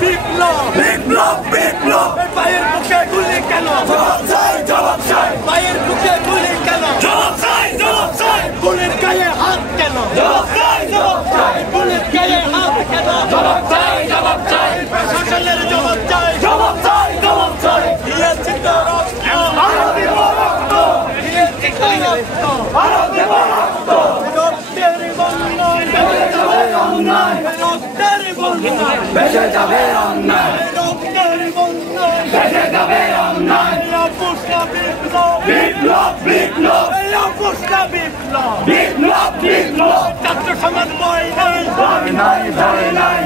বিপ্লব বিপ্লব বিপ্লব পায়ের বুকে গুলি কেন জবাব চাই পায়ের বুকে গুলি কেন জবাব চাই গুলির গায়ে হাত কেন জবাব চাই গুলির গায়ে হাত কেন জবাব চাই প্রশাসনের জবাব চাই দিয়েছে তো রক্ত আরো দিব রক্ত দিয়েছে তো রক্ত আরো দিব রক্ত রক্তের বন্যায় রক্তের বন্যায় ভেসে যাবে অন্যায় রক্তের বন্যায় ভেসে যাবে অন্যায় বিপ্লব বিপ্লব বিপ্লব ছাত্র সমাজ ভয় নাই